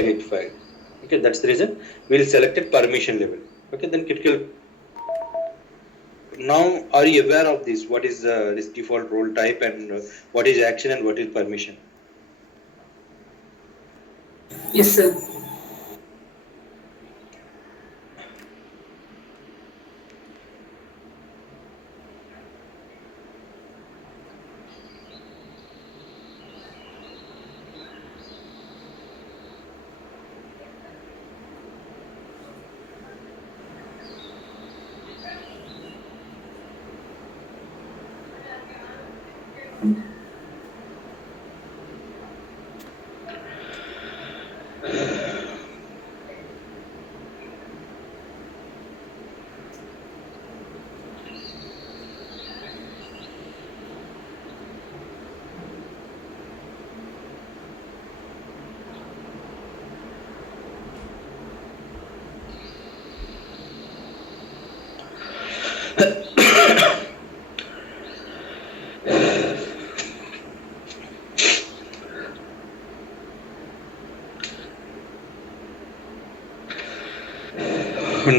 identified. Okay, that's the reason we'll select a permission level. Okay, then critical. Now, are you aware of this? What is this default role type and what is action and what is permission? Yes, sir.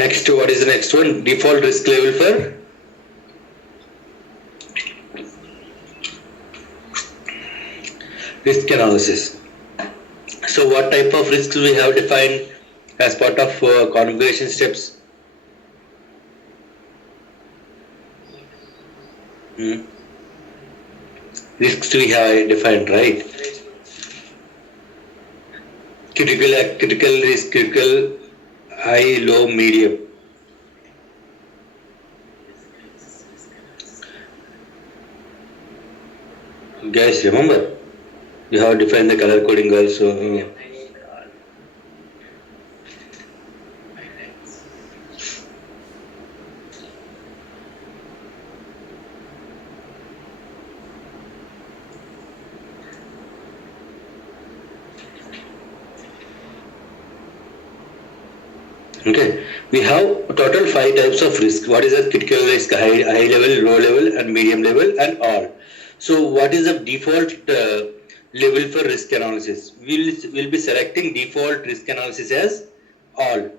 Next, what is the next one? Default risk level for risk analysis. So, what type of risks we have defined as part of configuration steps? Risks we have defined, right? Critical risk, critical, high, low, medium. Guys, remember, you have defined the color coding also. Okay, we have total 5 types of risk. What is the critical risk? High level, low level, and medium level, and all. So, what is the default level for risk analysis? We'll be selecting default risk analysis as all.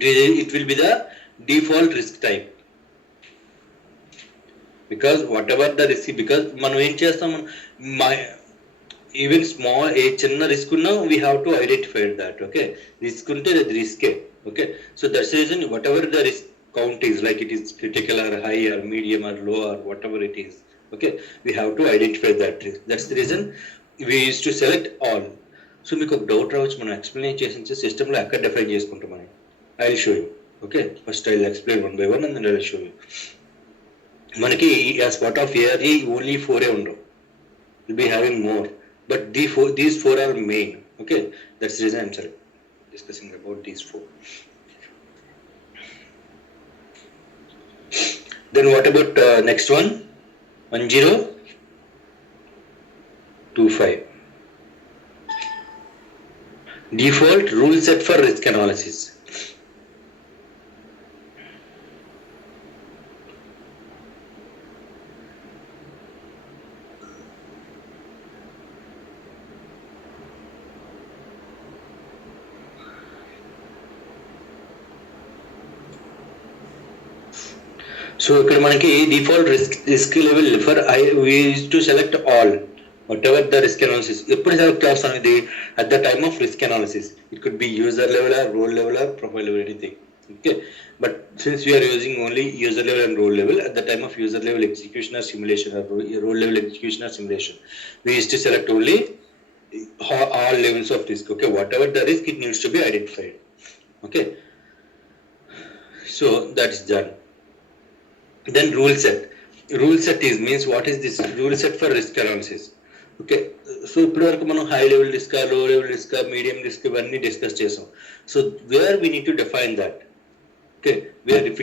It will be the default risk type. Because whatever the risk, because మనం ఏం చేస్తాం, even small a చిన్న risk ఉన్నా we have to identify that. Okay, risk ఉంటే అది risky. Okay, so that's the reason whatever the risk count is, like it is critical or high or medium or low or whatever it is, okay, we have to identify that risk. That's the reason we used to select all. So మీకు ఒక doubt రావచ్చు, మనం explain చేసి సిస్టంలో ఎక్కడ define చేసుకుంటామని. I will show you. Okay, first I will explain one by one and then I will show you. మనకి as part of A R E only 4 ఉండవు, will be having more, but these four are main. Okay, that's the reason I'm discussing about these 4. Then what about next one? 1025 default rule set for risk analysis. So ఇక్కడ మనకి default risk level for we used to select all, whatever the risk analysis. ఎప్పుడు select చేస్తాం ఇది? at the time of risk analysis. It could be user level or role level or profile level, anything. Okay, but since we are using only user level and role level, at the time of user level execution or simulation or role level execution or simulation, we used to select only all levels of risk. Okay, whatever the risk, it needs to be identified. Okay, so that's done. Then rule set is means what is this rule set for risk analysis. Okay, so ఇప్పుడు వరకు మనం high level risk, low level risk, medium risk ఇవన్నీ discuss చేసాం. So where we need to define that. Okay, where if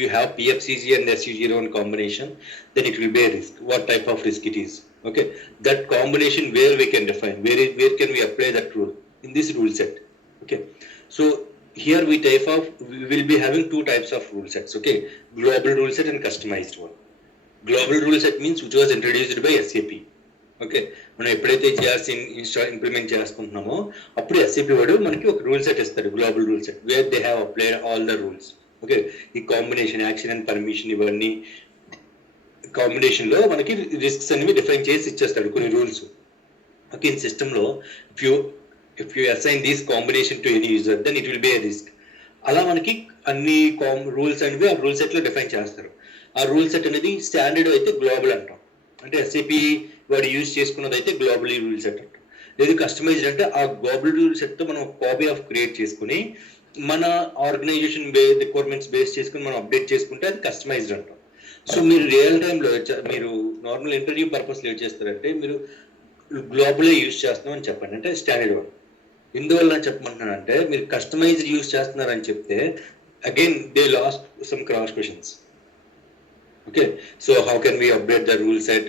you have PFCG and SUG1 combination, then it will be a risk. What type of risk it is? Okay, that combination where we can define, where can we apply that rule in this rule set. Okay, so here we will be having 2 types of rule sets. Okay, global rule set and customized one. Global rule set means which was introduced by SAP. Okay, మనం ఎప్పుడైతే GRC implement చేసుకుంటున్నామో అప్పుడు SAP వాడు మనకి ఒక rule set ఇస్తాడు, global rule set, where they have applied all the rules. Okay, ఈ combination action and permission ఇవన్నీ combination లో మనకి రిస్క్స్ అనేవి డిఫైన్ చేసి ఇచ్చేస్తాడు కొన్ని రూల్స్. ఓకే, ఈ సిస్టమ్ లో if you assign this combination to any user then it will be a risk. అలా మనకి అన్ని రూల్స్ అనేవి ఆ రూల్ సెట్ లో డిఫైన్ చేస్తారు. ఆ రూల్ సెట్ అనేది స్టాండర్డ్ అయితే గ్లోబల్ అంటాం, అంటే ఎస్ఏపి వాడు యూజ్ చేసుకున్నది అయితే గ్లోబల్ రూల్ సెట్ అంటాం. లేదు కస్టమైజ్డ్ అంటే ఆ గ్లోబల్ రూల్ సెట్ తో మనం కాపీ ఆఫ్ క్రియేట్ చేసుకుని మన ఆర్గనైజేషన్ రిక్వైర్మెంట్స్ బేస్ చేసుకుని మనం అప్డేట్ చేసుకుంటే అది కస్టమైజ్డ్ అంటాం. సో మీరు రియల్ టైంలో మీరు నార్మల్ ఇంటర్వ్యూ పర్పస్ ఏం చేస్తారంటే మీరు గ్లోబల్ యూజ్ చేస్తున్నాం అని చెప్పండి, అంటే స్టాండర్డ్ వన్. ఎందువల్ల చెప్పమంటున్నానంటే మీరు కస్టమైజ్డ్ యూజ్ చేస్తున్నారని చెప్తే again they last some cross questions. Okay, so how can we update the rule set,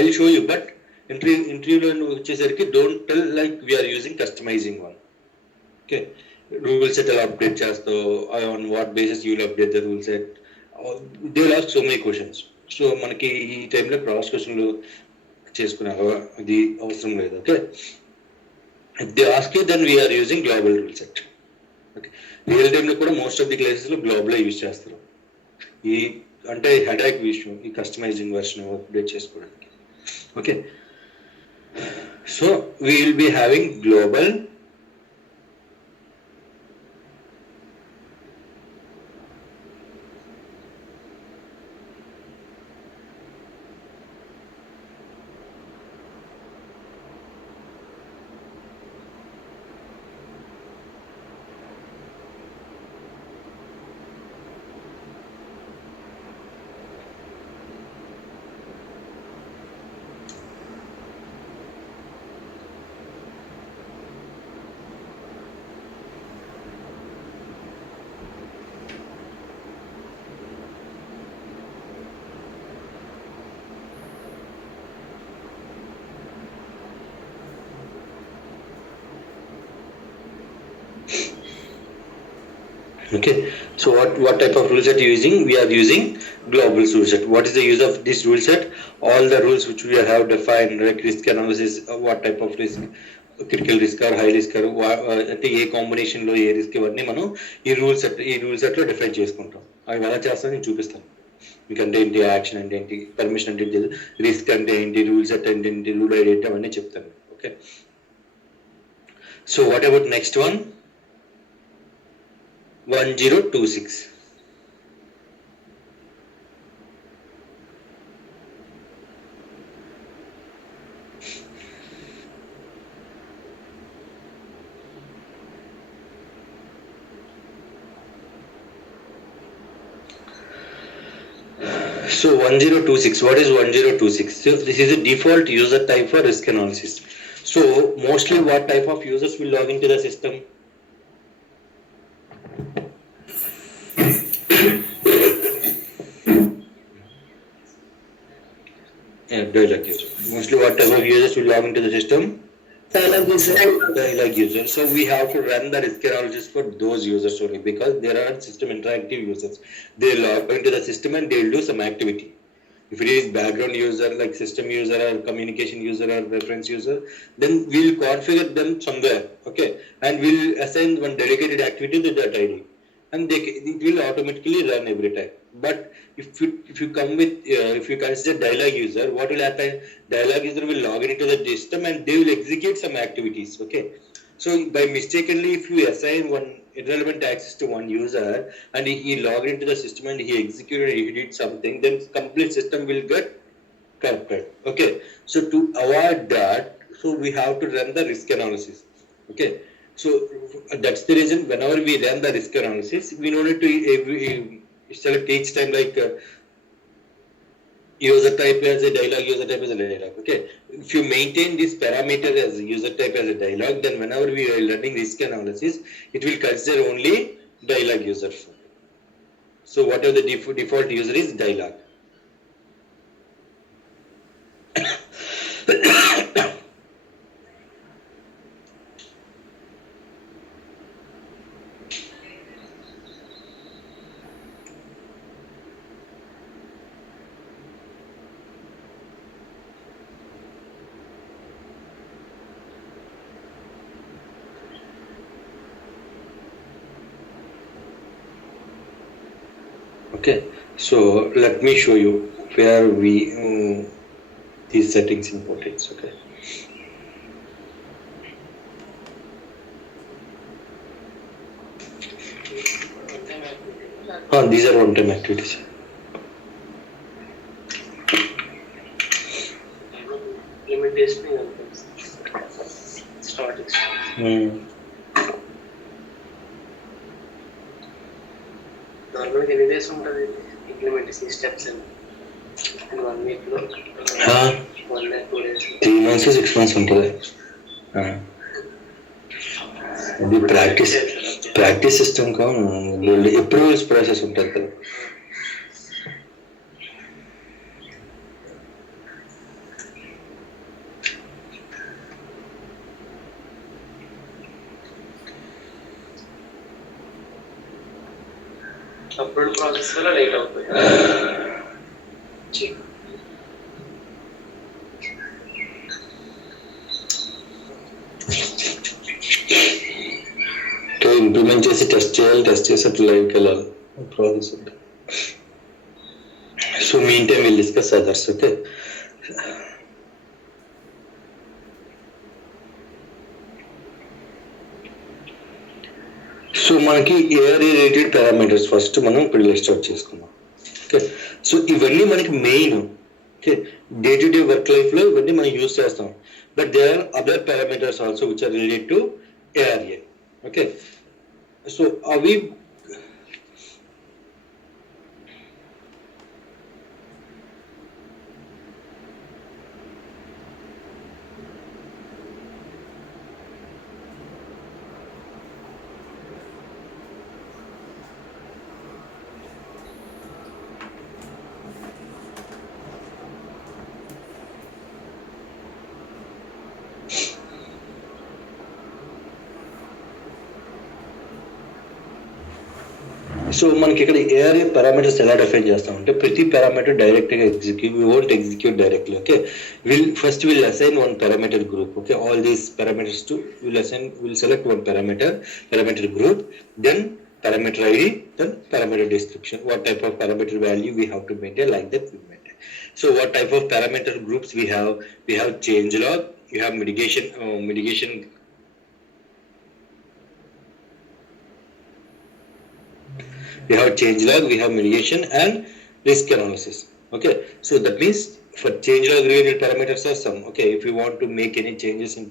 I show you, but ఇంటర్వ్యూలో వచ్చేసరికి don't tell like we are using customizing one. Okay, rule set ఎలా update చేస్తావు, on what basis you will update the rule set, they will ask so many questions. So మనకి ఈ టైంలో cross క్వశ్చన్లు చేసుకునే ఇది అవసరం లేదు. Okay, if they ask you then we are using global rule set. Okay, real టైంలో కూడా మోస్ట్ ఆఫ్ ది కేసెస్లో గ్లోబల్ యూజ్ చేస్తారు. ఈ అంటే హెడేక్ విషయం ఈ కస్టమైజింగ్ వర్షన్ అప్డేట్ చేసుకోవడానికి. Okay, so we will be having global, okay, so what type of rule set are you using? We are using global rule set. What is the use of this rule set? All the rules which we have defined, like risk analysis, what type of risk, critical risk or high risk or అంటే ఏ combination లో ఏ risk, ఇవన్నీ మనం ఈ rule set లో define చేసుకుంటాం. అవి ఎలా చేస్తాను నేను చూపిస్తాను. మీకంటే ఏంటి, యాక్షన్ అంటే ఏంటి, పర్మిషన్ అంటే ఏంటి, రిస్క్ అంటే ఏంటి, రూల్ సెట్ అంటే ఏంటి, రూల్ ఐడి ఏంటి, అవన్నీ చెప్తాను. Okay, so what about next one, 1026. So 1026, what is 1026? So this is a default user type for risk analysis. So mostly what type of users will log into the system? Dialog user. Mostly what type of users will log into the system? Dialog user. So we have to run the risk analysis for those users only, because there are system interactive users. They log into the system and they will do some activity. If it is background user like system user or communication user or reference user, then we'll configure them somewhere. Okay, and we'll assign one dedicated activity to that ID, and it will automatically run every time. But if you come with if you consider dialog user, what will happen? Dialog user will log into the system and they will execute some activities. Okay, so by mistakenly if you assign one irrelevant access to one user and he logged into the system and he executed, he did something, then complete system will get corrupted. Okay, so to avoid that, so we have to run the risk analysis. Okay, so that's the reason whenever we run the risk analysis, we don't need to select each time like user type as a dialog, user type as a dialog. Okay, if you maintain this parameter as user type as a dialog, then whenever we are running risk analysis, it will consider only dialog user. So whatever the default user is dialog. Okay, so let me show you where we these settings importance. Okay. These are one-time activities. నార్మల్గా ఎన్ని days ఉంటుంది implementation steps అండి 1 week లో 1 or 2 days 3 months 6 months ఉంటుంది. అది practice system కా approvals process ఉంటుంది కదా. అప్రూవల్ ప్రాసెస్ వల్ల లేట్ అవుతుంది. ఇంప్లిమెంట్ చేసి టెస్ట్ చేసి అట్లా లైవ్కి వెళ్ళాలి ప్రాసెస్ ఉంటుంది. So mean time will discuss others. Okay, so మనకి ఏరియా రిలేటెడ్ పారామీటర్స్ ఫస్ట్ మనం ఇప్పుడు లిస్ట్ అవుట్ చేసుకుందాం. ఓకే, సో ఇవన్నీ మనకి main. Okay, day to day work లైఫ్లో ఇవన్నీ మనం యూజ్ చేస్తాం. But they are other parameters also which are related to area. Okay, so అవి సో మనకి ఇక్కడ ఏరియా పారామీటర్స్ ఎలా డిఫైన్ చేస్తామంటే ప్రతి పారామీటర్ డైరెక్ట్గా we won't execute directly. Okay, we'll assign one parameter group. Okay, all these parameters to we'll select one parameter group, then parameter ID, then parameter description, what type of parameter value we have to maintain, like that we maintain. So what type of parameter groups we have change log, you have mitigation. We have change log, we have mitigation and risk analysis. Okay, so that means for change log related parameters are some. Okay, if you want to make any changes in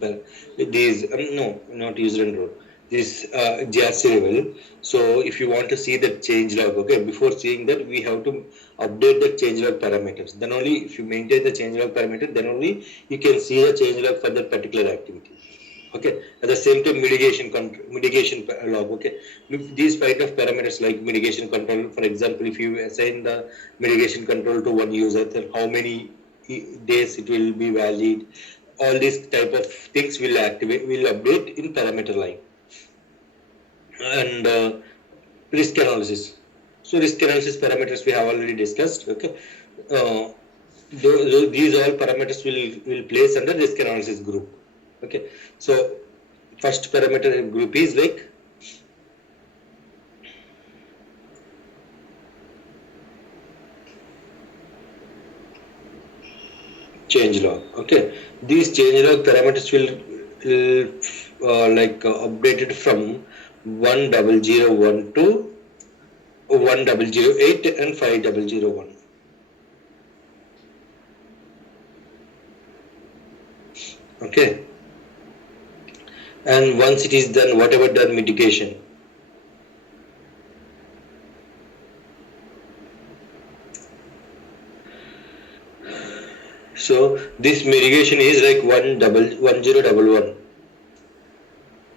these no, not user and role, this GRC level. So if you want to see the change log, okay, before seeing that we have to update the change log parameters. Then only if you maintain the change log parameter, then only you can see the change log for that particular activity. Okay, at the same time mitigation log. Okay, these kind of parameters like mitigation control, for example, if you assign the mitigation control to one user, then how many days it will be valid, all these type of things will update in parameter line. And risk analysis. So risk analysis parameters we have already discussed. Okay, these all parameters will place under risk analysis group. Okay, so first parameter group is like change log. Okay, these change log parameters will updated from 1001 to 1008 and 5001. Okay, and once it is done, whatever done mitigation, so this mitigation is like 1011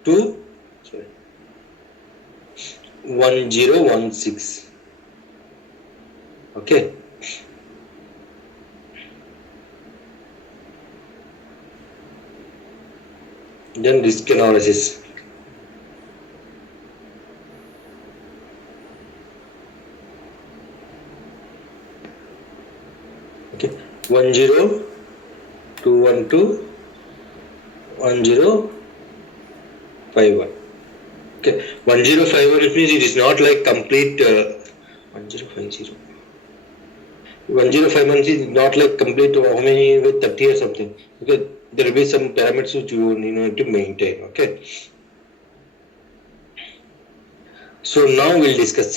to 1016. Okay, then risk analysis. Okay, 10212 1051. Okay, 1051 means it is not like complete 1050. 105 months is not like complete how many with 30 or something. Okay, there will be some parameters which you need to maintain. Okay. So now we'll discuss